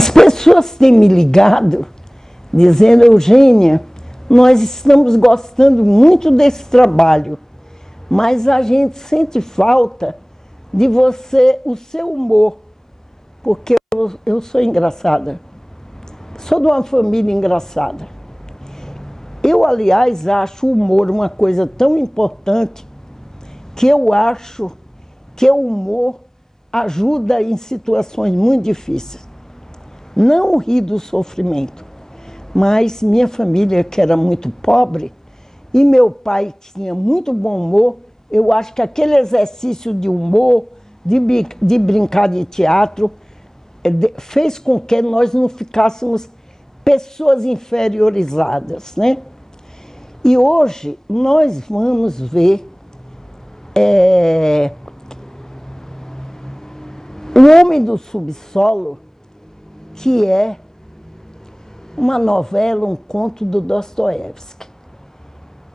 As pessoas têm me ligado dizendo: Eugênia, nós estamos gostando muito desse trabalho, mas a gente sente falta de você, o seu humor, porque eu sou engraçada. Sou de uma família engraçada. Eu, aliás, acho o humor uma coisa tão importante que eu acho que o humor ajuda em situações muito difíceis. Não rir do sofrimento, mas minha família, que era muito pobre, e meu pai, que tinha muito bom humor, eu acho que aquele exercício de humor, de brincar de teatro, fez com que nós não ficássemos pessoas inferiorizadas, né? E hoje nós vamos ver O Homem do Subsolo, que é uma novela, um conto do Dostoiévski.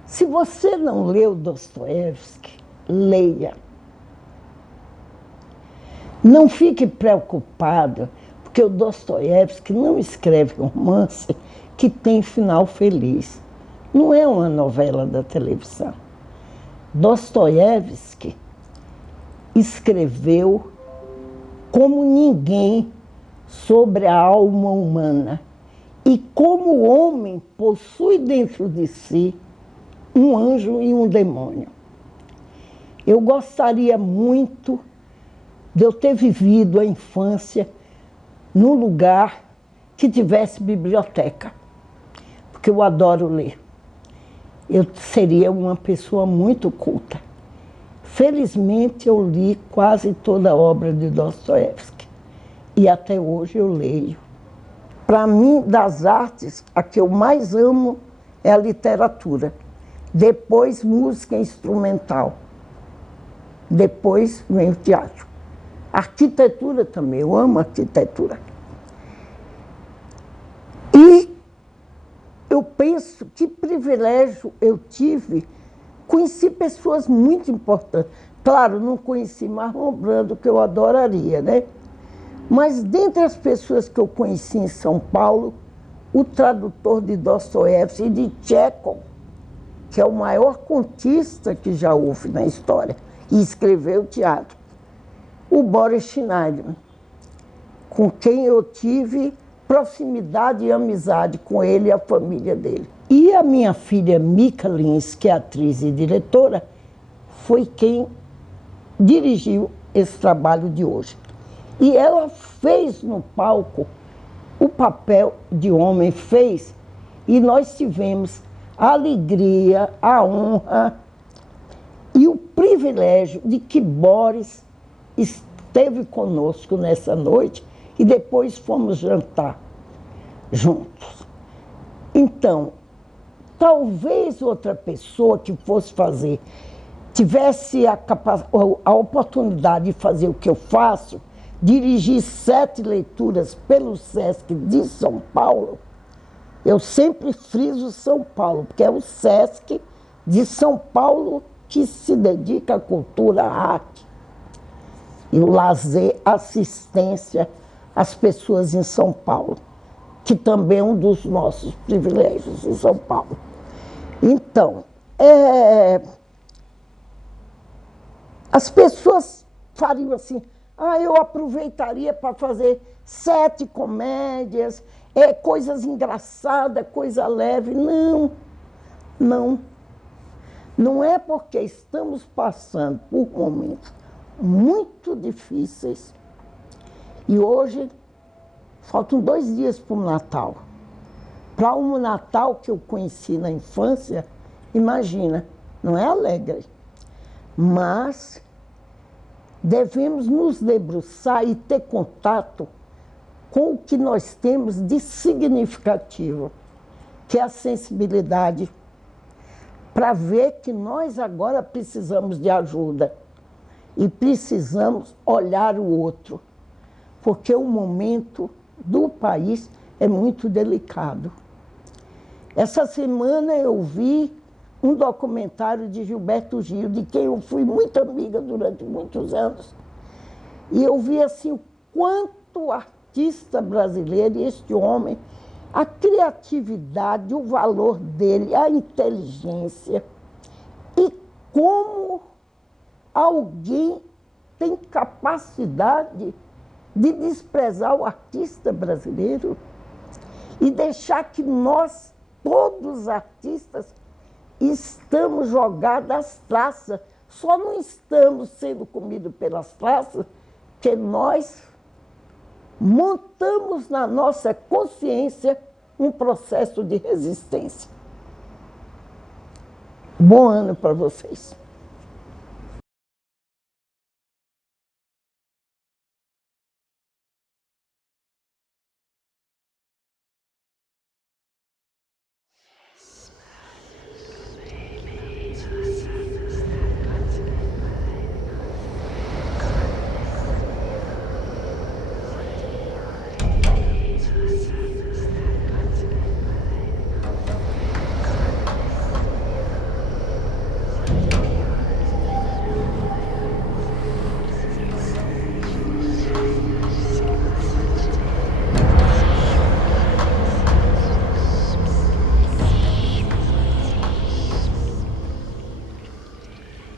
Se você não leu Dostoiévski, leia. Não fique preocupado, porque o Dostoiévski não escreve romance que tem final feliz. Não é uma novela da televisão. Dostoiévski escreveu como ninguém sobre a alma humana e como o homem possui dentro de si um anjo e um demônio. Eu gostaria muito de eu ter vivido a infância num lugar que tivesse biblioteca, porque eu adoro ler. Eu seria uma pessoa muito culta. Felizmente, eu li quase toda a obra de Dostoiévski e até hoje eu leio. Para mim, das artes, a que eu mais amo é a literatura. Depois, música instrumental. Depois vem o teatro. Arquitetura também, eu amo arquitetura. E eu penso que privilégio eu tive, conheci pessoas muito importantes. Claro, não conheci Marlon Brando, que eu adoraria, né? Mas dentre as pessoas que eu conheci em São Paulo, o tradutor de Dostoiévski e de Tchekhov, que é o maior contista que já houve na história, e escreveu teatro. O Boris Schneiderman, com quem eu tive proximidade e amizade com ele e a família dele. E a minha filha Mika Lins, que é atriz e diretora, foi quem dirigiu esse trabalho de hoje. E ela fez no palco o papel de homem, fez, e nós tivemos a alegria, a honra e o privilégio de que Boris esteve conosco nessa noite e depois fomos jantar juntos. Então, talvez outra pessoa que fosse fazer, tivesse a oportunidade de fazer o que eu faço, dirigir 7 leituras pelo Sesc de São Paulo. Eu sempre friso São Paulo, porque é o Sesc de São Paulo que se dedica à cultura, à arte. E o lazer, assistência às pessoas em São Paulo, que também é um dos nossos privilégios em São Paulo. Então, as pessoas fariam assim: eu aproveitaria para fazer 7 comédias, coisas engraçadas, coisa leve. Não, não. Não é porque estamos passando por momentos muito difíceis e hoje faltam 2 dias para o Natal. Para um Natal que eu conheci na infância, imagina, não é alegre, mas devemos nos debruçar e ter contato com o que nós temos de significativo, que é a sensibilidade, para ver que nós agora precisamos de ajuda e precisamos olhar o outro, porque o momento do país é muito delicado. Essa semana eu vi um documentário de Gilberto Gil, de quem eu fui muito amiga durante muitos anos, e eu vi assim o quanto o artista brasileiro, e este homem, a criatividade, o valor dele, a inteligência, e como alguém tem capacidade de desprezar o artista brasileiro e deixar que nós, todos os artistas, estamos jogados às traças. Só não estamos sendo comidos pelas traças porque nós montamos na nossa consciência um processo de resistência. Bom ano para vocês.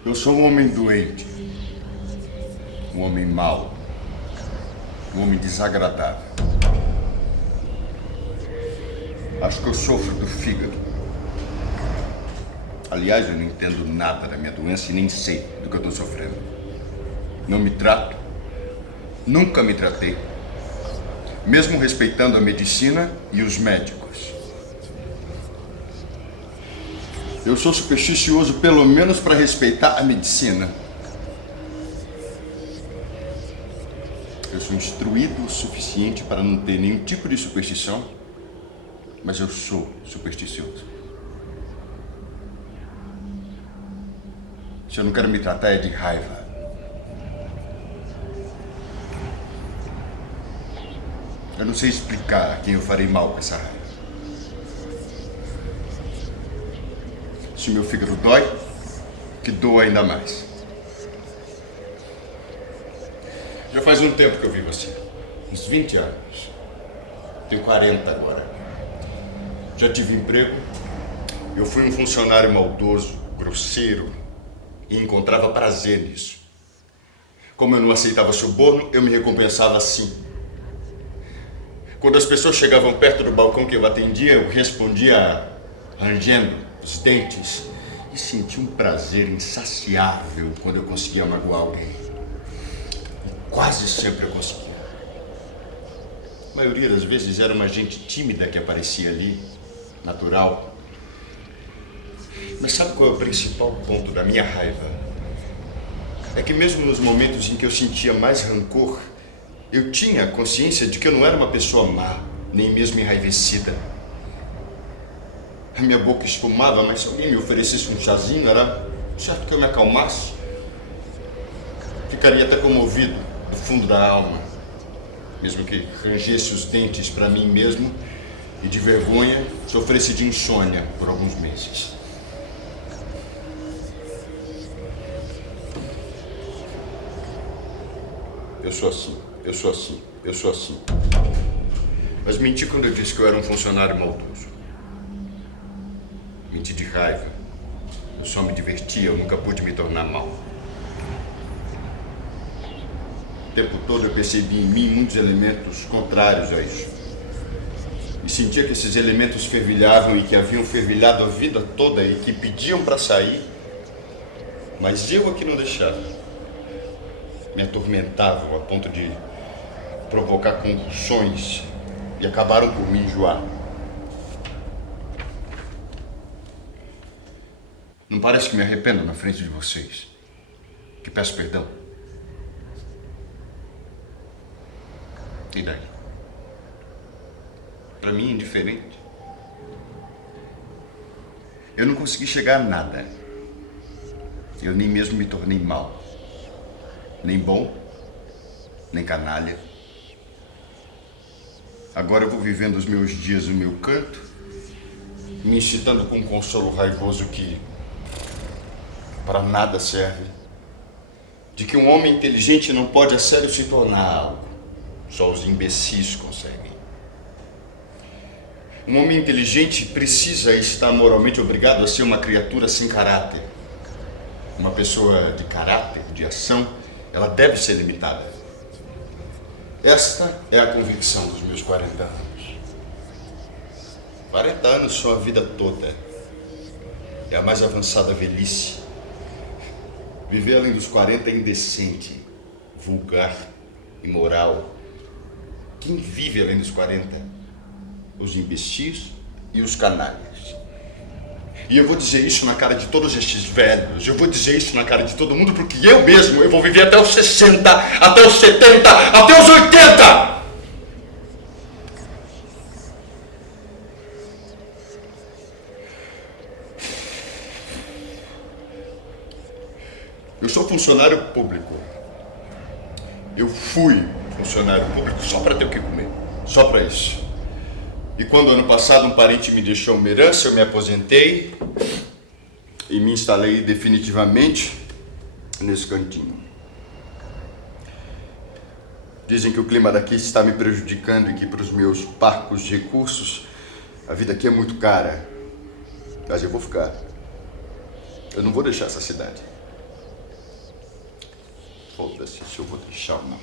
Eu sou um homem doente, um homem mau, um homem desagradável. Acho que eu sofro do fígado. Aliás, eu não entendo nada da minha doença e nem sei do que eu estou sofrendo. Não me trato, nunca me tratei, mesmo respeitando a medicina e os médicos. Eu sou supersticioso pelo menos para respeitar a medicina. Eu sou instruído o suficiente para não ter nenhum tipo de superstição, mas eu sou supersticioso. Se eu não quero me tratar é de raiva. Eu não sei explicar a quem eu farei mal com essa raiva. Se meu fígado dói, que doa ainda mais. Já faz um tempo que eu vivo assim. Uns 20 anos. Tenho 40 agora. Já tive emprego. Eu fui um funcionário maldoso, grosseiro, e encontrava prazer nisso. Como eu não aceitava suborno, eu me recompensava assim. Quando as pessoas chegavam perto do balcão que eu atendia, eu respondia rangendo os dentes e sentia um prazer insaciável quando eu conseguia magoar alguém. E quase sempre eu conseguia. A maioria das vezes era uma gente tímida que aparecia ali, natural. Mas sabe qual é o principal ponto da minha raiva? É que mesmo nos momentos em que eu sentia mais rancor, eu tinha a consciência de que eu não era uma pessoa má, nem mesmo enraivecida. A minha boca espumava, mas se alguém me oferecesse um chazinho, era certo que eu me acalmasse. Ficaria até comovido, do fundo da alma. Mesmo que rangesse os dentes para mim mesmo e de vergonha sofresse de insônia por alguns meses. Eu sou assim, eu sou assim, eu sou assim. Mas menti quando eu disse que eu era um funcionário maldoso. Menti de raiva. Eu só me divertia, eu nunca pude me tornar mal. O tempo todo eu percebi em mim muitos elementos contrários a isso. E sentia que esses elementos fervilhavam e que haviam fervilhado a vida toda e que pediam para sair, mas eu aqui não deixava. Me atormentavam a ponto de provocar convulsões e acabaram por me enjoar. Não parece que me arrependo na frente de vocês, que peço perdão? E daí? Para mim é indiferente. Eu não consegui chegar a nada. Eu nem mesmo me tornei mal. Nem bom, nem canalha. Agora eu vou vivendo os meus dias no meu canto, me excitando com um consolo raivoso que para nada serve. De que um homem inteligente não pode a sério se tornar algo. Só os imbecis conseguem. Um homem inteligente precisa estar moralmente obrigado a ser uma criatura sem caráter. Uma pessoa de caráter, de ação, ela deve ser limitada. Esta é a convicção dos meus 40 anos. 40 anos são a vida toda. É a mais avançada velhice. Viver além dos 40 é indecente, vulgar, imoral. Quem vive além dos 40? Os imbecis e os canalhas. E eu vou dizer isso na cara de todos estes velhos, eu vou dizer isso na cara de todo mundo, porque eu mesmo, eu vou viver até os 60, até os 70, até os 80! Eu sou funcionário público. Eu fui funcionário público só para ter o que comer, só para isso. E quando ano passado um parente me deixou uma herança, eu me aposentei e me instalei definitivamente nesse cantinho. Dizem que o clima daqui está me prejudicando e que para os meus parcos recursos a vida aqui é muito cara. Mas eu vou ficar. Eu não vou deixar essa cidade. Foda-se se eu vou deixar ou não.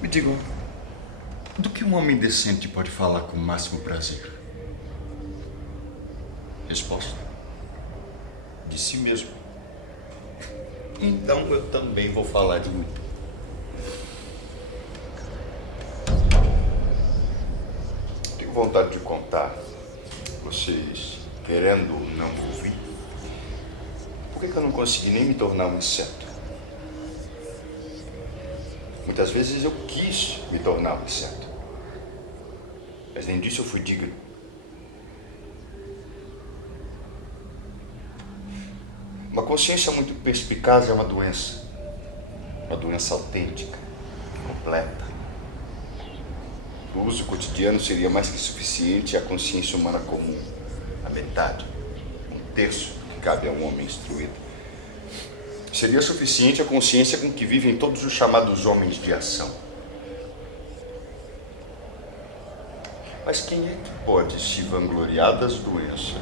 Me digam, do que um homem decente pode falar com o máximo prazer? Resposta: de si mesmo. Então eu também vou falar de mim. Tenho vontade de contar, vocês querendo ou não ouvir, por que eu não consegui nem me tornar um inseto? Muitas vezes eu quis me tornar um inseto, mas nem disso eu fui digno. Uma consciência muito perspicaz é uma doença autêntica, completa. O uso cotidiano seria mais que suficiente à consciência humana comum, a metade, um terço que cabe a um homem instruído. Seria suficiente a consciência com que vivem todos os chamados homens de ação. Mas quem é que pode se vangloriar das doenças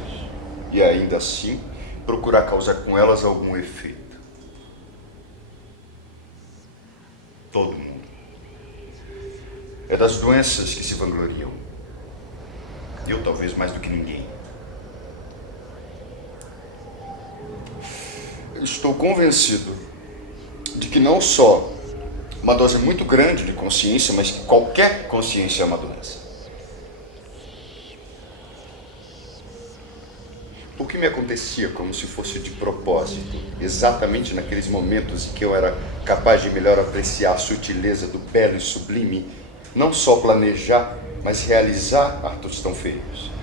e ainda assim procurar causar com elas algum efeito? Todo mundo. É das doenças que se vangloriam. Eu talvez mais do que ninguém. Estou convencido de que não só uma dose muito grande de consciência, mas que qualquer consciência é uma doença. O que me acontecia como se fosse de propósito, exatamente naqueles momentos em que eu era capaz de melhor apreciar a sutileza do belo e sublime, não só planejar, mas realizar atos tão feios.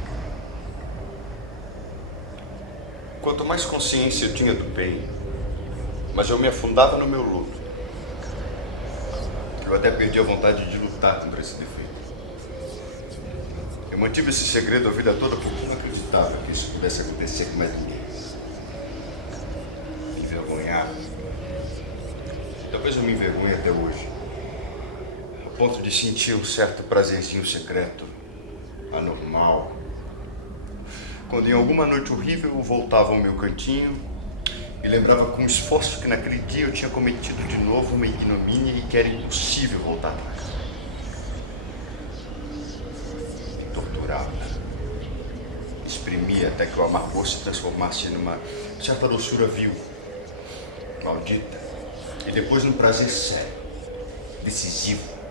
Quanto mais consciência eu tinha do bem, mas eu me afundava no meu luto. Eu até perdi a vontade de lutar contra esse defeito. Eu mantive esse segredo a vida toda porque não acreditava que isso pudesse acontecer com mais ninguém. Me envergonhar. Talvez eu me envergonhe até hoje, a ponto de sentir um certo prazerzinho secreto, anormal. Quando em alguma noite horrível eu voltava ao meu cantinho e lembrava com esforço que naquele dia eu tinha cometido de novo uma ignomínia e que era impossível voltar atrás. Me torturava, exprimia até que o amargor se transformasse numa certa doçura vil, maldita, e depois num prazer sério, decisivo.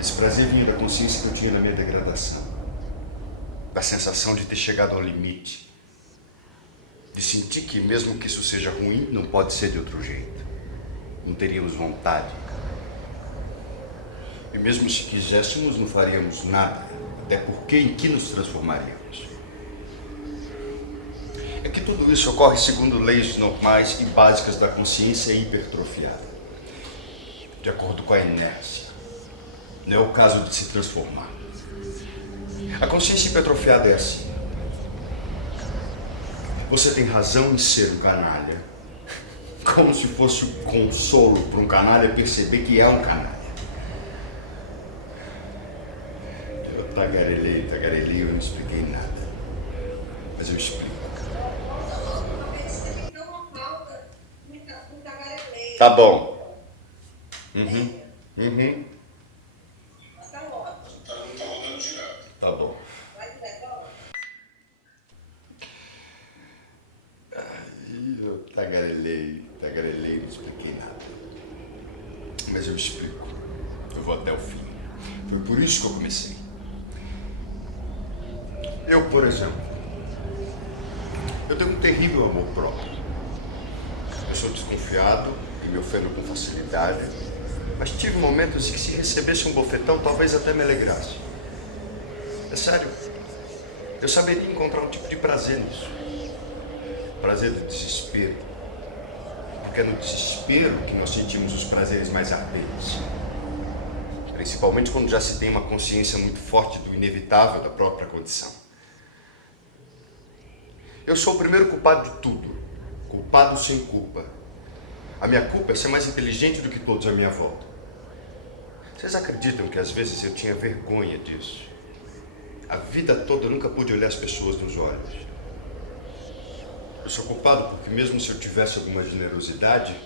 Esse prazer vinha da consciência que eu tinha da minha degradação, da sensação de ter chegado ao limite, de sentir que mesmo que isso seja ruim, não pode ser de outro jeito. Não teríamos vontade. E mesmo se quiséssemos, não faríamos nada, até porque em que nos transformaríamos? É que tudo isso ocorre segundo leis normais e básicas da consciência hipertrofiada, de acordo com a inércia. Não é o caso de se transformar. A consciência hipertrofiada é assim. Você tem razão em ser um canalha. Como se fosse um consolo para um canalha perceber que é um canalha. Eu tagarelei, eu não expliquei nada. Mas eu explico. Tá bom. Tá bom. Eu tagarelei, não expliquei nada. Mas eu explico. Eu vou até o fim. Foi por isso que eu comecei. Eu, por exemplo, eu tenho um terrível amor próprio. Eu sou desconfiado e me ofendo com facilidade. Mas tive momentos em que se recebesse um bofetão, talvez até me alegrasse. É sério. Eu saberia encontrar um tipo de prazer nisso. Prazer do desespero. Porque é no desespero que nós sentimos os prazeres mais ardentes. Principalmente quando já se tem uma consciência muito forte do inevitável da própria condição. Eu sou o primeiro culpado de tudo. Culpado sem culpa. A minha culpa é ser mais inteligente do que todos à minha volta. Vocês acreditam que às vezes eu tinha vergonha disso? A vida toda eu nunca pude olhar as pessoas nos olhos. Eu sou culpado porque mesmo se eu tivesse alguma generosidade,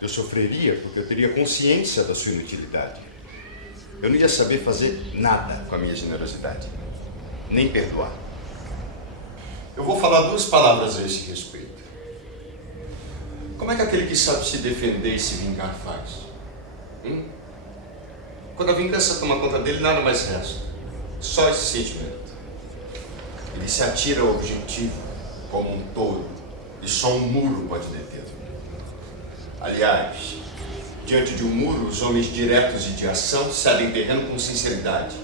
eu sofreria porque eu teria consciência da sua inutilidade. Eu não ia saber fazer nada com a minha generosidade, nem perdoar. Eu vou falar 2 palavras a esse respeito. Como é que aquele que sabe se defender e se vingar faz? Quando a vingança toma conta dele, nada mais resta. Só esse sentimento. Ele se atira ao objetivo como um touro e só um muro pode detê-lo. Aliás, diante de um muro, os homens diretos e de ação cedem terreno com sinceridade.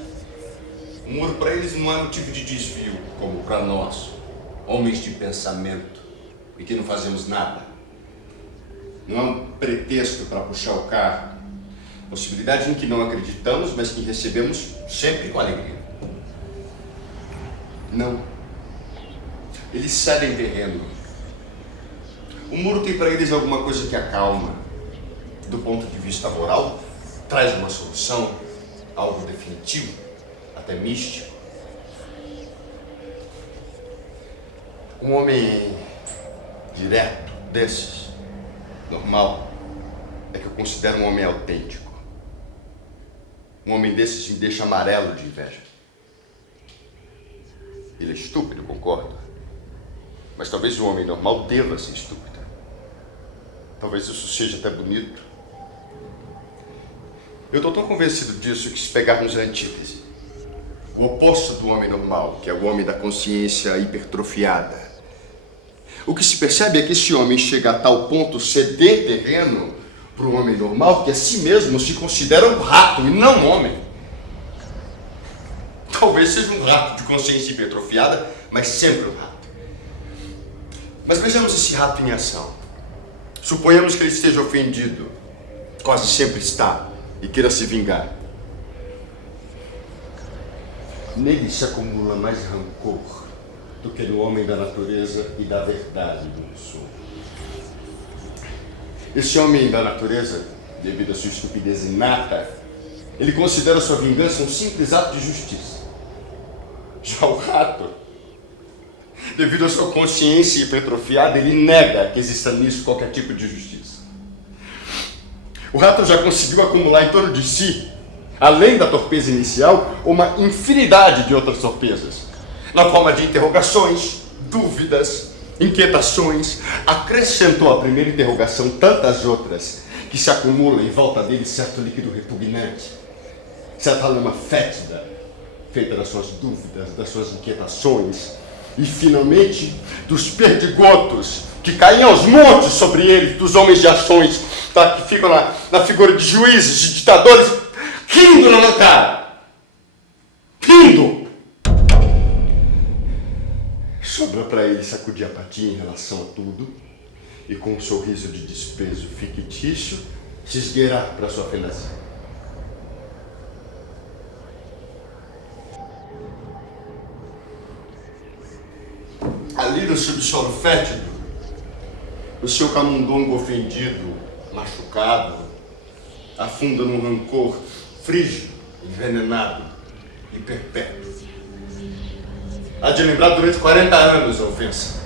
O muro para eles não é motivo de desvio, como para nós, homens de pensamento e que não fazemos nada. Não é um pretexto para puxar o carro. Possibilidade em que não acreditamos, mas que recebemos sempre com alegria. Não. Eles cedem terreno. O muro tem para eles alguma coisa que acalma. Do ponto de vista moral, traz uma solução, algo definitivo, até místico. Um homem direto desses, normal, é que eu considero um homem autêntico. Um homem desses me deixa amarelo de inveja. Ele é estúpido, concordo. Mas talvez um homem normal deva ser estúpido. Talvez isso seja até bonito. Eu estou tão convencido disso que se pegarmos a antítese, o oposto do homem normal, que é o homem da consciência hipertrofiada, o que se percebe é que esse homem chega a tal ponto ceder terreno para o homem normal que a si mesmo se considera um rato e não um homem. Talvez seja um rato de consciência hipertrofiada, mas sempre um rato. Mas vejamos esse rato em ação. Suponhamos que ele esteja ofendido, quase sempre está, e queira se vingar. Nele se acumula mais rancor do que no homem da natureza e da verdade do que sou. Esse homem da natureza, devido à sua estupidez inata, ele considera sua vingança um simples ato de justiça. Já o rato, devido à sua consciência hipertrofiada, ele nega que exista nisso qualquer tipo de justiça. O rato já conseguiu acumular em torno de si, além da torpeza inicial, uma infinidade de outras torpezas, na forma de interrogações, dúvidas, inquietações. Acrescentou à primeira interrogação tantas outras que se acumulam em volta dele certo líquido repugnante, certa lama fétida, feita das suas dúvidas, das suas inquietações e, finalmente, dos perdigotos que caem aos montes sobre ele, dos homens de ações, tá, que ficam na figura de juízes, de ditadores, rindo na cara. Rindo! Sobra para ele sacudir a patinha em relação a tudo e, com um sorriso de desprezo fictício, se esgueirar para sua fendação. Ali no subsolo fétido, o seu camundongo ofendido, machucado, afunda num rancor frígido, envenenado e perpétuo. Há de lembrar durante 40 anos a ofensa.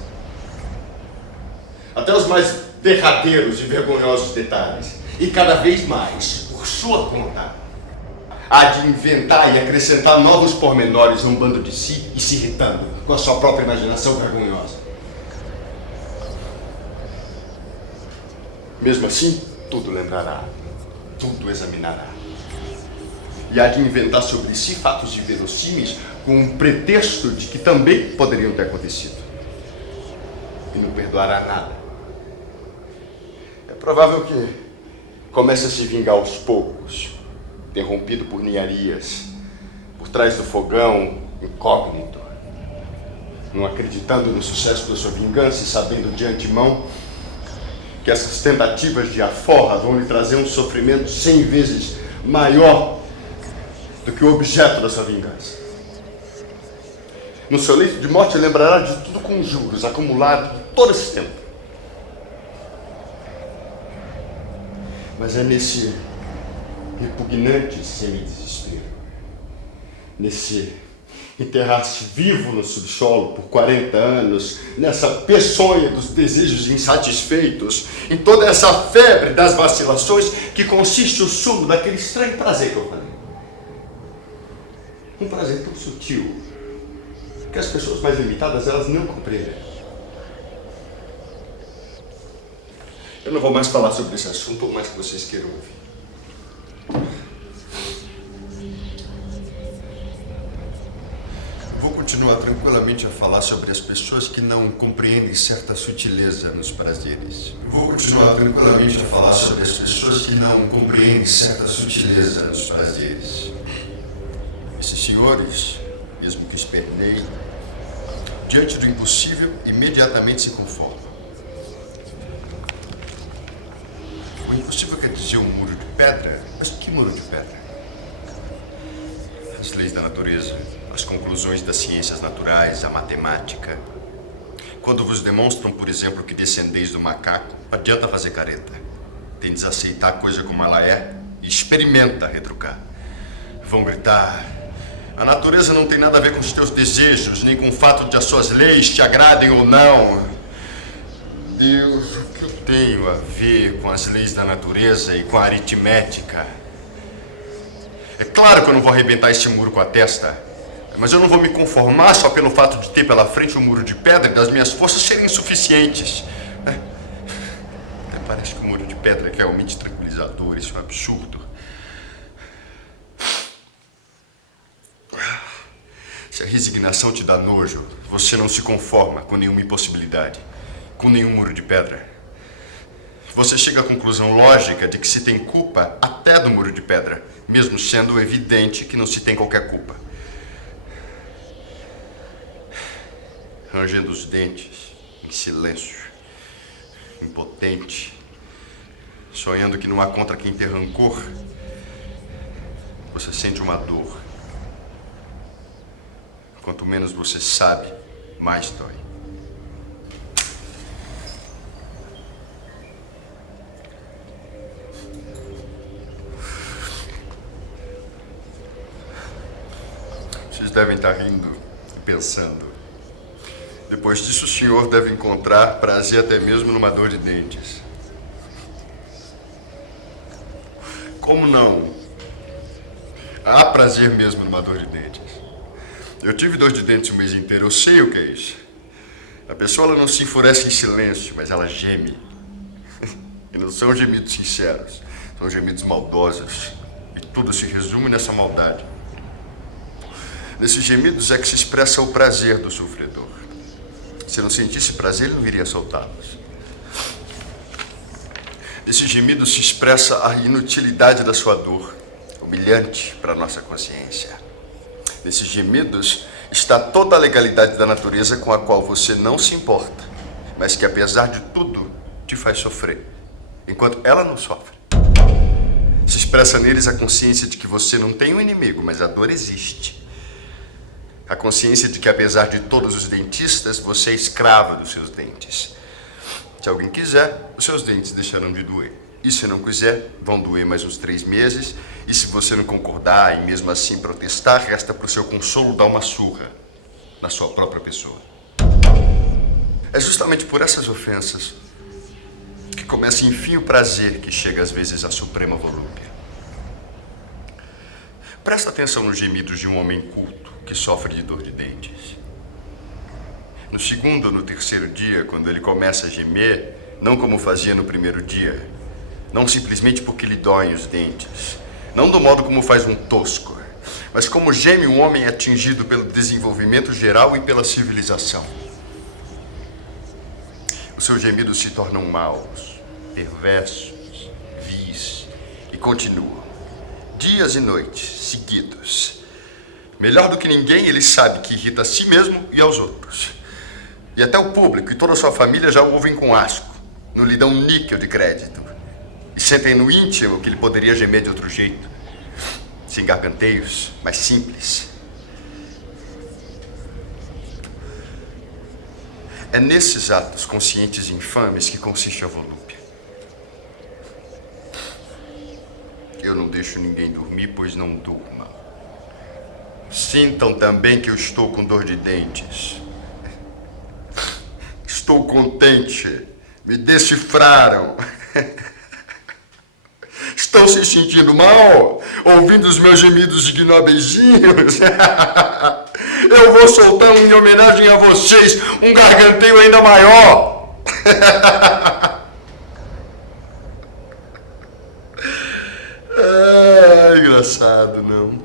Até os mais derradeiros e vergonhosos detalhes. E cada vez mais, por sua conta, há de inventar e acrescentar novos pormenores num bando de si e se irritando com a sua própria imaginação vergonhosa. Mesmo assim, tudo lembrará, tudo examinará. E há de inventar sobre si fatos inverossímeis com um pretexto de que também poderiam ter acontecido. E não perdoará nada. É provável que comece a se vingar aos poucos, interrompido por ninharias, por trás do fogão, incógnito, não acreditando no sucesso da sua vingança e sabendo de antemão que essas tentativas de aforra vão lhe trazer um sofrimento 100 vezes maior do que o objeto da sua vingança. No seu leito de morte, lembrará de tudo com juros acumulados todo esse tempo. Mas é nesse repugnante semi-desespero, nesse enterrar-se vivo no subsolo por 40 anos, nessa peçonha dos desejos insatisfeitos, em toda essa febre das vacilações, que consiste o sumo daquele estranho prazer que eu falei. Um prazer tão sutil que as pessoas mais limitadas, elas não compreendem. Eu não vou mais falar sobre esse assunto, por mais que vocês queiram ouvir. Vou continuar tranquilamente a falar sobre as pessoas que não compreendem certa sutileza nos prazeres. Vou continuar tranquilamente a falar sobre as pessoas que não compreendem certa sutileza nos prazeres. Esses senhores, mesmo que esperneiem, diante do impossível, imediatamente se conformam. O impossível quer dizer um muro de pedra? Mas que muro de pedra? As leis da natureza, as conclusões das ciências naturais, a matemática. Quando vos demonstram, por exemplo, que descendeis do macaco, adianta fazer careta. Tendes a aceitar a coisa como ela é e experimenta retrucar. Vão gritar: a natureza não tem nada a ver com os teus desejos, nem com o fato de as suas leis te agradem ou não. Deus, o que eu tenho a ver com as leis da natureza e com a aritmética? É claro que eu não vou arrebentar esse muro com a testa, mas eu não vou me conformar só pelo fato de ter pela frente um muro de pedra e das minhas forças serem insuficientes. Até parece que o muro de pedra é realmente tranquilizador, isso é um absurdo. Se a resignação te dá nojo, você não se conforma com nenhuma impossibilidade, com nenhum muro de pedra. Você chega à conclusão lógica de que se tem culpa até do muro de pedra, mesmo sendo evidente que não se tem qualquer culpa. Rangendo os dentes, em silêncio, impotente, sonhando que não há contra quem ter rancor, você sente uma dor. Quanto menos você sabe, mais dói. Vocês devem estar rindo, pensando. Depois disso, o senhor deve encontrar prazer até mesmo numa dor de dentes. Como não? Há prazer mesmo numa dor de dentes. Eu tive dor de dentes o mês inteiro, eu sei o que é isso. A pessoa ela não se enfurece em silêncio, mas ela geme. E não são gemidos sinceros, são gemidos maldosos. E tudo se resume nessa maldade. Nesses gemidos é que se expressa o prazer do sofredor. Se não sentisse prazer, ele não iria soltá-los. Nesses gemidos se expressa a inutilidade da sua dor, humilhante para a nossa consciência. Nesses gemidos está toda a legalidade da natureza com a qual você não se importa, mas que apesar de tudo te faz sofrer, enquanto ela não sofre. Se expressa neles a consciência de que você não tem um inimigo, mas a dor existe. A consciência de que, apesar de todos os dentistas, você é escrava dos seus dentes. Se alguém quiser, os seus dentes deixarão de doer. E se não quiser, vão doer mais uns 3 meses. E se você não concordar e mesmo assim protestar, resta para o seu consolo dar uma surra na sua própria pessoa. É justamente por essas ofensas que começa, enfim, o prazer que chega às vezes à suprema volúpia. Presta atenção nos gemidos de um homem culto que sofre de dor de dentes. No segundo ou no terceiro dia, quando ele começa a gemer, não como fazia no primeiro dia, não simplesmente porque lhe doem os dentes, não do modo como faz um tosco, mas como geme um homem atingido pelo desenvolvimento geral e pela civilização. Os seus gemidos se tornam maus, perversos, vis e continuam, dias e noites, seguidos. Melhor do que ninguém, ele sabe que irrita a si mesmo e aos outros. E até o público e toda a sua família já o ouvem com asco, não lhe dão um níquel de crédito. E sentem no íntimo que ele poderia gemer de outro jeito, sem garganteios, mais simples. É nesses atos conscientes e infames que consiste a volúpia. Eu não deixo ninguém dormir, pois não durmam. Sintam também que eu estou com dor de dentes. Estou contente. Me decifraram. Estão se sentindo mal? Ouvindo os meus gemidos ignóbeis? Eu vou soltar em homenagem a vocês um garganteio ainda maior. Engraçado, não?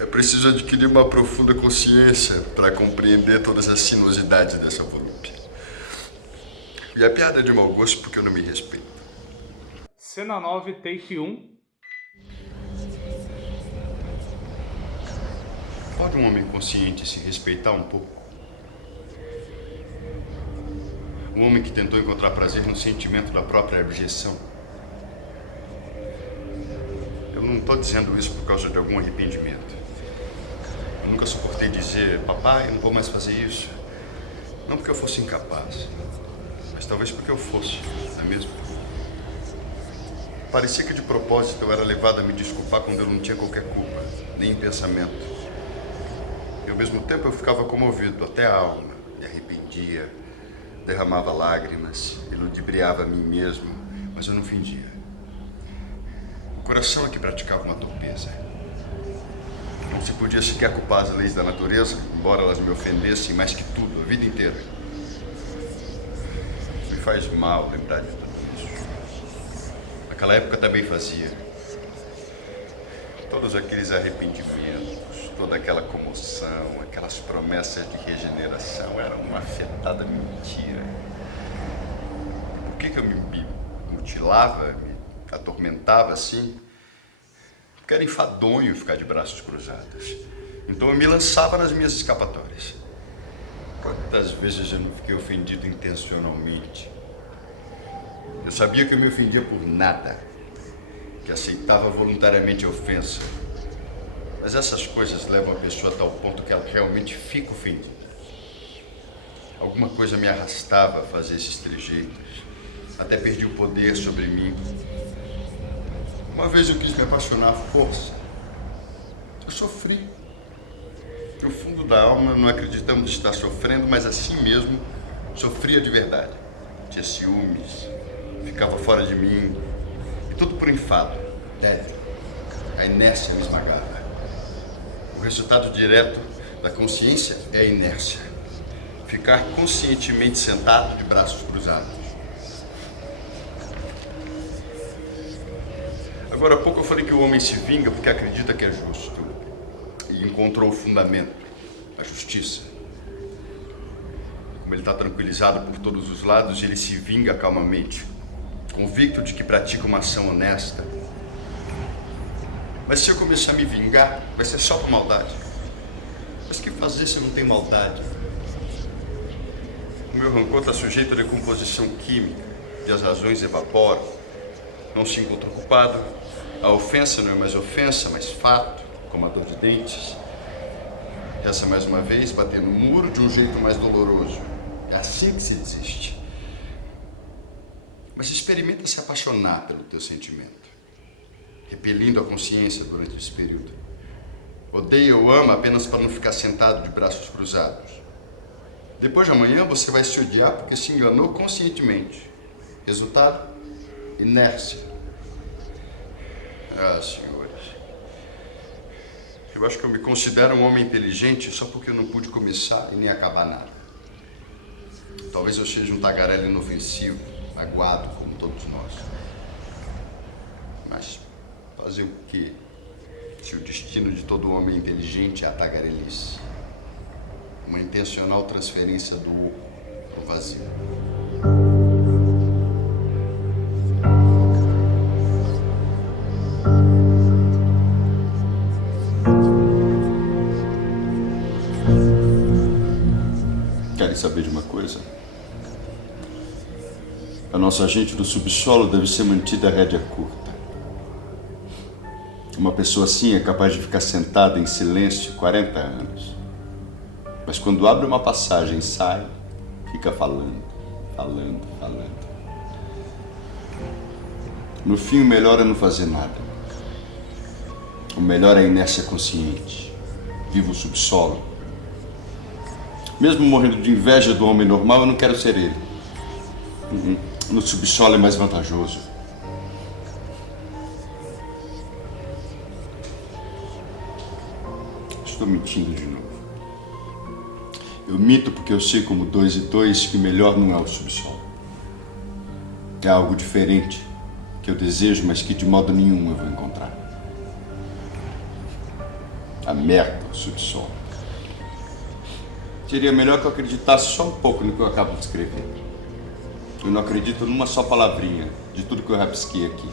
É preciso adquirir uma profunda consciência para compreender todas as sinuosidades dessa volúpia. E a piada é de mau gosto porque eu não me respeito. Cena 9, take 1. Pode um homem consciente se respeitar um pouco? Um homem que tentou encontrar prazer no sentimento da própria abjeção. Eu não estou dizendo isso por causa de algum arrependimento. Eu nunca suportei dizer, papai, eu não vou mais fazer isso. Não porque eu fosse incapaz, mas talvez porque eu fosse, não é mesmo? Parecia que de propósito eu era levado a me desculpar quando eu não tinha qualquer culpa, nem pensamento. E ao mesmo tempo eu ficava comovido até a alma, me arrependia, derramava lágrimas, ludibriava a mim mesmo, mas eu não fingia. O coração é que praticava uma torpeza. Não se podia sequer culpar as leis da natureza, embora elas me ofendessem mais que tudo, a vida inteira. Me faz mal lembrar de tudo isso. Naquela época também fazia. Todos aqueles arrependimentos, toda aquela comoção, aquelas promessas de regeneração eram uma afetada mentira. Por que eu me mutilava, me atormentava assim? Porque era enfadonho ficar de braços cruzados. Então eu me lançava nas minhas escapatórias. Quantas vezes eu não fiquei ofendido intencionalmente? Eu sabia que eu me ofendia por nada, que aceitava voluntariamente a ofensa. Mas essas coisas levam a pessoa a tal ponto que ela realmente fica ofendida. Alguma coisa me arrastava a fazer esses trejeitos. Até perdi o poder sobre mim. Uma vez eu quis me apaixonar à força. Eu sofri. No fundo da alma, não acreditamos estar sofrendo, mas assim mesmo, sofria de verdade. Tinha ciúmes, ficava fora de mim. E tudo por enfado, tédio. A inércia me esmagava. O resultado direto da consciência é a inércia. Ficar conscientemente sentado de braços cruzados. Agora há pouco eu falei que o homem se vinga porque acredita que é justo. E encontrou o fundamento, a justiça. Como ele está tranquilizado por todos os lados, ele se vinga calmamente, convicto de que pratica uma ação honesta. Mas se eu começar a me vingar, vai ser só por maldade. Mas o que fazer se eu não tenho maldade? O meu rancor está sujeito à decomposição química, e as razões evaporam. Não se encontra culpado. A ofensa não é mais ofensa, mas fato, como a dor de dentes. Dessa mais uma vez, bater no muro de um jeito mais doloroso. É assim que se desiste. Mas experimenta se apaixonar pelo teu sentimento, repelindo a consciência durante esse período. Odeia ou ama apenas para não ficar sentado de braços cruzados. Depois de amanhã você vai se odiar porque se enganou conscientemente. Resultado? Inércia. Ah, senhores. Eu acho que eu me considero um homem inteligente só porque eu não pude começar e nem acabar nada. Talvez eu seja um tagarela inofensivo, aguado, como todos nós. Mas fazer o quê? Se o destino de todo homem inteligente é a tagarelice. Uma intencional transferência do oco pro vazio. Querem saber de uma coisa? A nossa gente do subsolo deve ser mantida a rédea curta. Uma pessoa assim é capaz de ficar sentada em silêncio 40 anos. Mas quando abre uma passagem e sai, fica falando. No fim, o melhor é não fazer nada. O melhor é a inércia consciente. Viva o subsolo. Mesmo morrendo de inveja do homem normal, eu não quero ser ele. No subsolo é mais vantajoso. Estou mentindo de novo. Eu minto porque eu sei como 2 e 2 que o melhor não é o subsolo. É algo diferente que eu desejo, mas que de modo nenhum eu vou encontrar. A merda, o subsolo. Seria melhor que eu acreditasse só um pouco no que eu acabo de escrever. Eu não acredito numa só palavrinha de tudo que eu rabisquei aqui.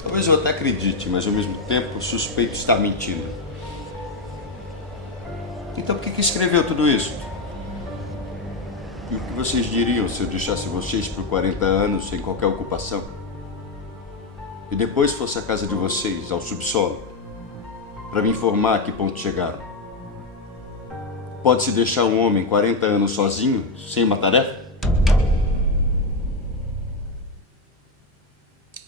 Talvez eu até acredite, mas ao mesmo tempo suspeito estar mentindo. Então por que escreveu tudo isso? E o que vocês diriam se eu deixasse vocês por 40 anos sem qualquer ocupação? E depois fosse à casa de vocês, ao subsolo, para me informar a que ponto chegaram? Pode-se deixar um homem 40 anos sozinho, sem uma tarefa?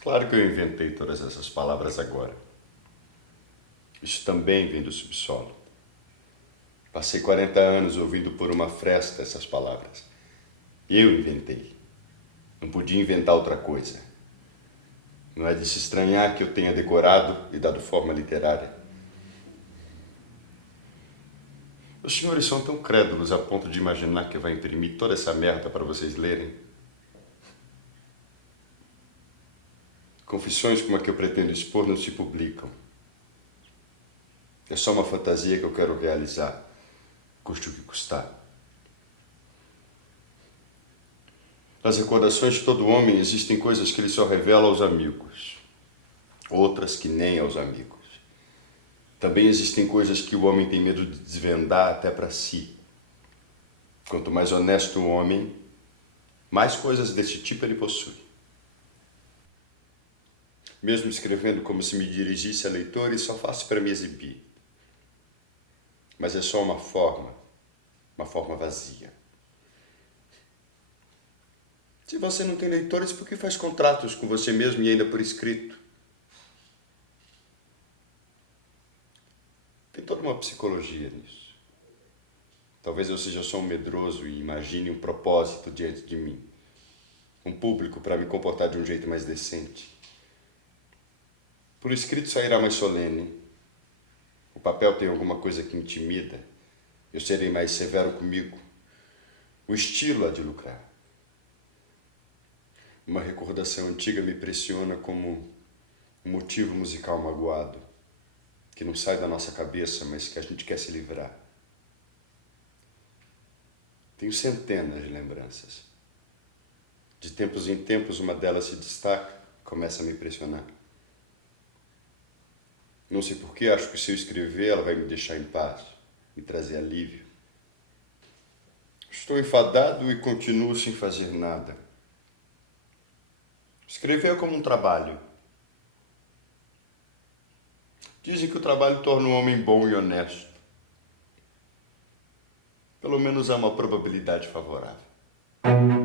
Claro que eu inventei todas essas palavras agora. Isso também vem do subsolo. Passei 40 anos ouvindo por uma fresta essas palavras. Eu inventei. Não podia inventar outra coisa. Não é de se estranhar que eu tenha decorado e dado forma literária. Os senhores são tão crédulos a ponto de imaginar que eu vou imprimir toda essa merda para vocês lerem? Confissões como a que eu pretendo expor não se publicam. É só uma fantasia que eu quero realizar, custe o que custar. Nas recordações de todo homem existem coisas que ele só revela aos amigos, outras que nem aos amigos. Também existem coisas que o homem tem medo de desvendar até para si. Quanto mais honesto o homem, mais coisas desse tipo ele possui. Mesmo escrevendo como se me dirigisse a leitores, só faço para me exibir. Mas é só uma forma vazia. Se você não tem leitores, por que faz contratos com você mesmo e ainda por escrito? Tem toda uma psicologia nisso. Talvez eu seja só um medroso e imagine um propósito diante de mim. Um público para me comportar de um jeito mais decente. Por escrito sairá mais solene. O papel tem alguma coisa que intimida. Eu serei mais severo comigo. O estilo há de lucrar. Uma recordação antiga me pressiona como um motivo musical magoado, que não sai da nossa cabeça, mas que a gente quer se livrar. Tenho centenas de lembranças. De tempos em tempos, uma delas se destaca, começa a me impressionar. Não sei por que, acho que se eu escrever, ela vai me deixar em paz, me trazer alívio. Estou enfadado e continuo sem fazer nada. Escrever é como um trabalho. Dizem que o trabalho torna um homem bom e honesto. Pelo menos há uma probabilidade favorável.